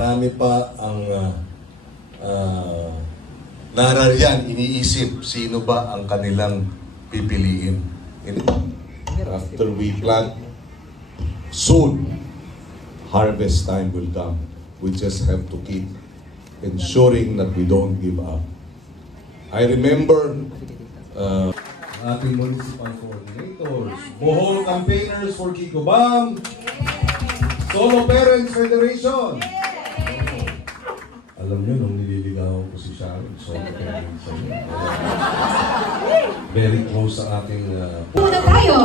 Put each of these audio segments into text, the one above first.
Marami pa ang narariyan, iniisip sino ba ang kanilang pipiliin. After we plant, soon harvest time will come. We just have to keep ensuring that we don't give up. I remember ating municipal coordinators, Bohol campaigners for Kiko Bam, Solo Parents Federation. Alam nyo, nung nililigaw ko si Sharon, Solo Parents. Very close sa ating... Muna tayo!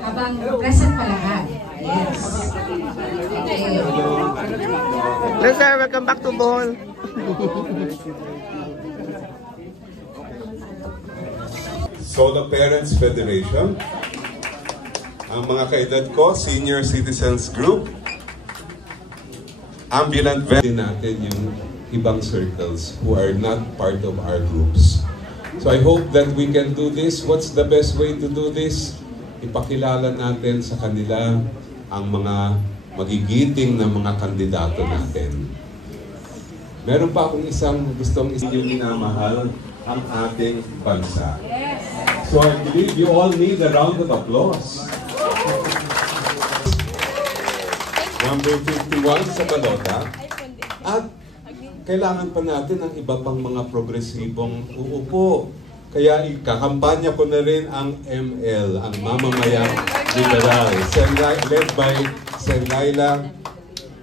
Habang present pa lahat. Yes. Okay. Hello sir, welcome back to Bohol. Solo Parents Federation, ang mga kaedad ko, Senior Citizens Group, ambulant vet natin yung ibang circles who are not part of our groups. So I hope that we can do this. What's the best way to do this? Ipakilala natin sa kanila ang mga magigiting na mga kandidato natin. Meron pa akong isang gustong yung minamahal ang ating bansa. So I believe you all need a round of applause. Number 51 sa balota. At kailangan pa natin ng iba pang mga progresibong uupo. Kaya ikakampanya ko na rin ang ML, ang Mamamayang Liberal, led by Sen Laila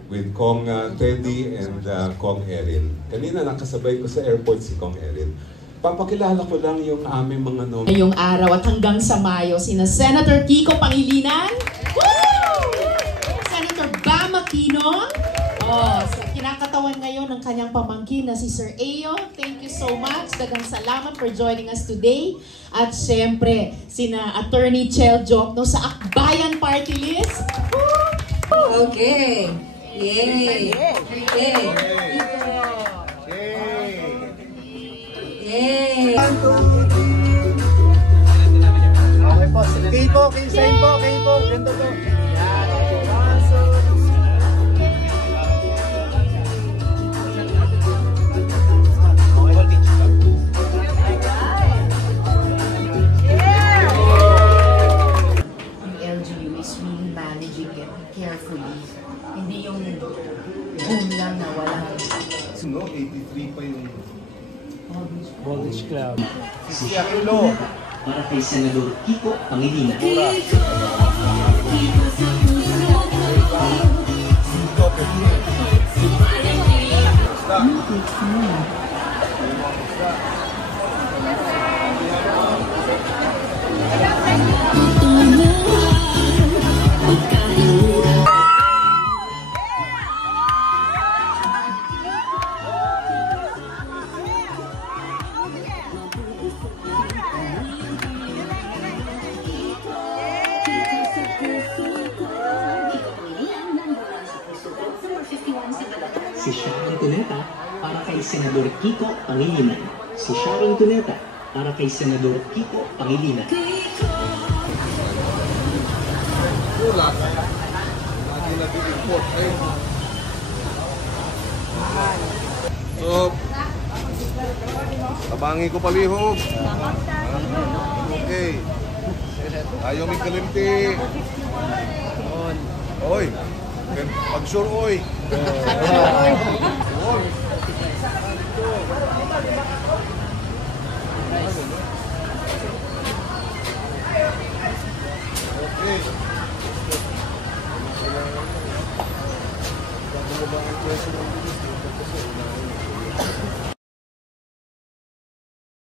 with Kong Teddy and Kong Erin. Kanina nakasabay ko sa airport si Kong Erin. Papakilala ko lang yung aming mga nominee. Ngayong araw at hanggang sa Mayo, sina Senator Kiko Pangilinan, Senator Bam Aquino, kinakatawan ngayon ng kanyang pamangkin na si Sir Ayo. Thank you so much. Dagang salamat for joining us today. At syempre, sina Attorney Chel Jokno sa Akbayan Party List. Okay. Yay. Okay. Yay! Kayo po, kayo sign po, kayo po. Ganda po. Ang LGU is really managing it carefully. Hindi yung boom lang na walang... No, 83 pa yung... Voltage Club. Para kay Senador Kiko Pangilinan. Si Sharon Cuneta para kay Senador Kiko Pangilinan. Si Sharon Cuneta para kay Senador Kiko Pangilinan. Wala. Lagi nag-import. So, tabangi ko palihog. Okay. Ayaw may kalimti. Oy. Pag-sure, oy. Okay.